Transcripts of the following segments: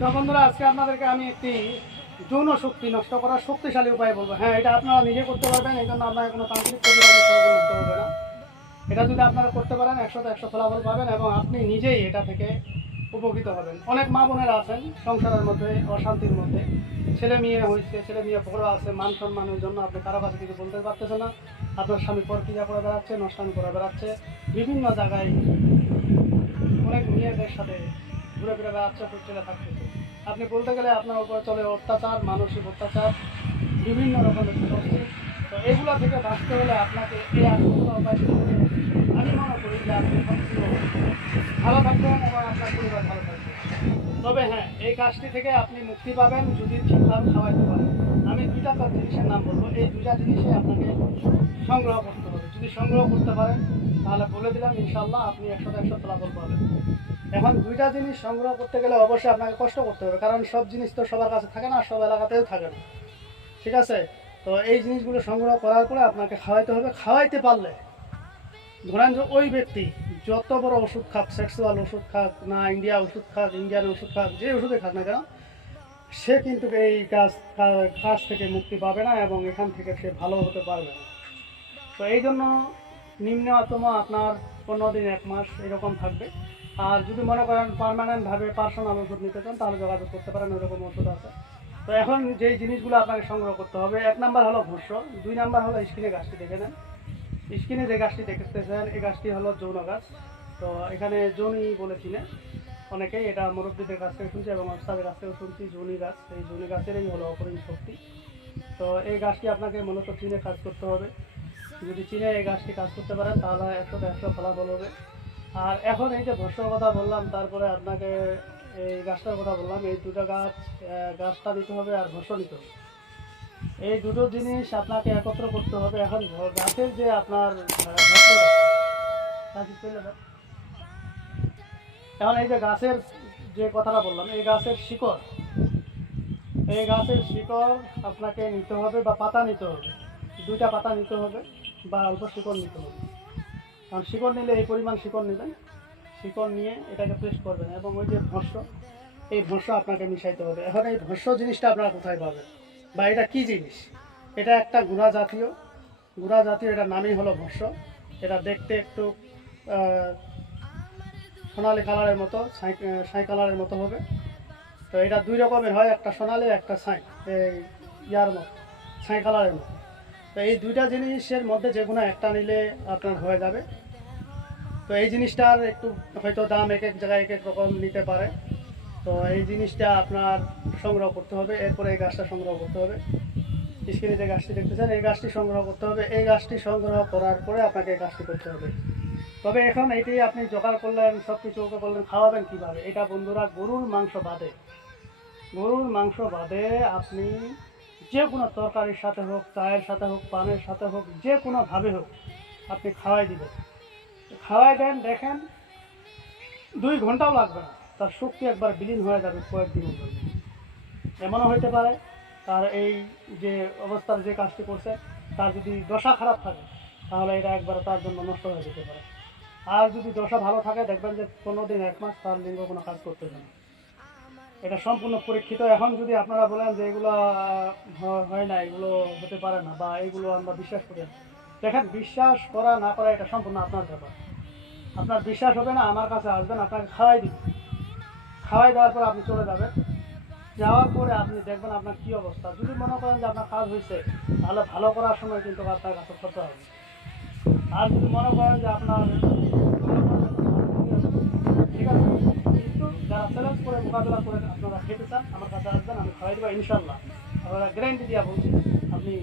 বন্ধুরা, আজকে আপনাদেরকে আমি একটি যৌন শক্তি নষ্ট করার শক্তিশালী উপায় বলব। হ্যাঁ এটা আপনারা নিজে করতে পারবেন, এই জন্য আপনাকে কোনো তান্ত্রিক করতে হবে না। এটা যদি আপনারা করতে পারেন, একশোতে একশো ফলাফল পাবেন এবং আপনি নিজেই এটা থেকে উপকৃত হবেন। অনেক মা বোনেরা আছেন সংসারের মধ্যে, অশান্তির মধ্যে। ছেলে মেয়ে হয়েছে, ছেলে মেয়ে বড় আছে, মান সম্মানের জন্য আপনি কারও কাছে কিছু বলতে পারতেছে না। আপনার স্বামী পরক্রিয়া করে বেড়াচ্ছে নষ্টামি করে বেড়াচ্ছে, বিভিন্ন জায়গায় অনেক মেয়েদের সাথে ঘুরে ফিরে বেড়াচ্ছে চলে থাকতেছে আপনি বলতে গেলে আপনার উপরে চলে অত্যাচার, মানসিক অত্যাচার, বিভিন্ন রকমের। তো এগুলো থেকে বাঁচতে হলে আপনাকে এই আটগুলো উপায় আমি মনে করি যে আপনি ভালো থাকবেন এবং আপনার পরিবার ভালো থাকবে। তবে হ্যাঁ এই কাজটি থেকে আপনি মুক্তি পাবেন যদি ঠিকভাবে খাওয়াইতে পারেন। আমি দুইটা জিনিসের নাম বলব। এই দুইটা জিনিসে আপনাকে সংগ্রহ করতে হবে। যদি সংগ্রহ করতে পারেন, তাহলে বলে দিলাম ইনশাল্লাহ আপনি একশো একশো ফলাফল পাবেন। এখন দুইটা জিনিস সংগ্রহ করতে গেলে অবশ্যই আপনাকে কষ্ট করতে হবে, কারণ সব জিনিস তো সবার কাছে থাকে না সব এলাকাতেও থাকে না। ঠিক আছে? তো এই জিনিসগুলো সংগ্রহ করার পরে আপনাকে খাওয়াইতে হবে। খাওয়াইতে পারলে, ধরেন যে ওই ব্যক্তি যত বড় ওষুধ খাক, সেক্সুয়াল ওষুধ খাক, না ইন্ডিয়া ওষুধ খাক, ইন্ডিয়ান ওষুধ খাক, যে ওষুধে খাক না কেন, সে কিন্তু এই কা- কাজ থেকে মুক্তি পাবে না এবং এখান থেকে সে ভালো হতে পারবে না। তো এই জন্য নিম্নতম আপনার পনেরো দিন, এক মাস এরকম থাকবে। আর যদি মনে করেন পার্মানেন্টভাবে পার্সোনাল ওষুধ নিতে চান, তাহলে যোগাযোগ করতে পারেন ওরকম ওষুধ আছে। তো এখন যেই জিনিসগুলো আপনাকে সংগ্রহ করতে হবে, এক নাম্বার হলো ভস্য দুই নাম্বার হলো স্কিনে গাছটি দেখে নেন। স্কিনে যে গাছটি দেখতেছেন, এই গাছটি হলো যৌন গাছ। তো এখানে জনি বলে চিনে অনেকেই, এটা মুরব্বীদের কাছ থেকে শুনছি এবং ওস্তাদের কাছ থেকেও শুনছি জনি গাছ। এই জনি গাছেরই হলো অপরিণ শক্তি। তো এই গাছটি আপনাকে মূলত চিনে কাজ করতে হবে। যদি চিনে এই গাছটি কাজ করতে পারেন, তাহলে একশো একশো ফলাফল হবে। আর এখন এই যে ভস্যর কথা বললাম, তারপরে আপনাকে এই গাছটার কথা বললাম, এই দুটো গাছ গাছটা নিতে হবে আর ভস্য নিতে হবে। এই দুটো জিনিস আপনাকে একত্র করতে হবে। এখন গাছের যে আপনার না? এখন এই যে গাছের যে কথাটা বললাম, এই গাছের শিকড়, এই গাছের শিকড় আপনাকে নিতে হবে বা পাতা নিতে হবে। দুইটা পাতা নিতে হবে বা অল্প শিকড় নিতে হবে। কারণ শিকড় নিলে এই পরিমাণ শিকড় নেবেন। শিকড় নিয়ে এটাকে পেস্ট করবেন এবং ওই যে ভস্য এই ভস্য আপনাকে মিশাইতে হবে। এখন এই ভস্য জিনিসটা আপনারা কোথায় পাবেন? বা এটা কি জিনিস? এটা একটা গুঁড়া জাতীয়। গুঁড়া জাতীয় এটা নামই হলো ভস্য এটা দেখতে একটু সোনালি কালারের মতো ছাই ছাই কালারের মতো হবে। তো এটা দুই রকমের হয়, একটা সোনালি, একটা ছাই এই ইয়ার মতো ছাই কালারের মতো। তো এই দুইটা জিনিসের মধ্যে যে কোনো একটা নিলে আপনার হয়ে যাবে। তো এই জিনিসটার একটু হয়তো দাম এক এক জায়গায় এক এক রকম নিতে পারে। তো এই জিনিসটা আপনার সংগ্রহ করতে হবে, এরপরে এই গাছটা সংগ্রহ করতে হবে। স্ক্রিনে যে গাছটি দেখতেছেন, এই গাছটি সংগ্রহ করতে হবে। এই গাছটি সংগ্রহ করার পরে আপনাকে এই কাজটি করতে হবে। তবে এখন এটি আপনি জোগাড় করলেন সব কিছু ওকে করলেন খাওয়াবেন কীভাবে? এটা বন্ধুরা গরুর মাংস বাদে। গরুর মাংস বাদে আপনি যে কোনো তরকারির সাথে হোক, চায়ের সাথে হোক, পানের সাথে হোক, যে কোনোভাবে হোক, আপনি খাওয়াই দিবেন। খাওয়াই দেন, দেখেন, দুই ঘন্টাও লাগবে না। তার শক্তি একবার বিলীন হয়ে যাবে কয়েকদিনের জন্য এমনও হইতে পারে, তার এই যে অবস্থার যে কাজটি করছে, তার যদি দশা খারাপ থাকে, তাহলে এটা একবার তার জন্য নষ্ট হয়ে যেতে পারে। আর যদি দশা ভালো থাকে, দেখবেন যে পনেরো দিন, এক মাস তার লিঙ্গ কোনো কাজ করতেছে না। এটা সম্পূর্ণ পরীক্ষিত। এখন যদি আপনারা বলেন যে এগুলো হয় না, এগুলো হতে পারে না, বা এগুলো আমরা বিশ্বাস করি দেখেন, বিশ্বাস করা না করা এটা সম্পূর্ণ আপনার ব্যাপার। আপনার বিশ্বাস হবে না আমার কাছে আসবেন আপনাকে খাওয়াই দিন খাওয়াই দেওয়ার পর আপনি চলে যাবেন যাওয়ার পরে আপনি দেখবেন আপনার কী অবস্থা যদি মনে করেন যে আপনার কাজ হয়েছে তাহলে ভালো করার সময় কিন্তু আপনার কাছে করতে হবে আর যদি মনে করেন যে আপনার ঠিক আছে কিন্তু যারা চ্যালেঞ্জ করে মোকাবিলা করে আপনারা খেতে চান আমার কাছে আসবেন আমি খাওয়াই দেবো ইনশাল্লাহ আপনারা গ্যারেন্টি দিয়া বলছি আপনি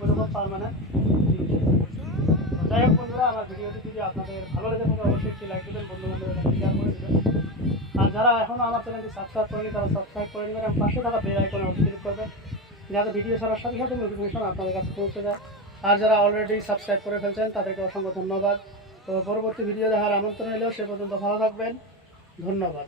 ওইরকম পারমানেন্ট যাই হোক বন্ধুরা আমার ভিডিওটি যদি আপনাদের ভালো লেগে থাকে অবশ্যই একটি লাইক দেবেন বন্ধু বান্ধবের শেয়ার করে দেবেন। আর যারা এখনও আমার চ্যানেলটি সাবস্ক্রাইব করেনি তারা সাবস্ক্রাইব করে নেবেন এবং পাশে থাকা বেল আইকনে ক্লিক করবেন। যাতে ভিডিও ছাড়ার সাথে সাথে নোটিফিকেশন আপনাদের কাছে পৌঁছে যায়। আর যারা অলরেডি সাবস্ক্রাইব করে ফেলছেন, তাদেরকে অসংখ্য ধন্যবাদ। তো পরবর্তী ভিডিও দেখার আমন্ত্রণ এলেও সে পর্যন্ত ভালো থাকবেন। ধন্যবাদ।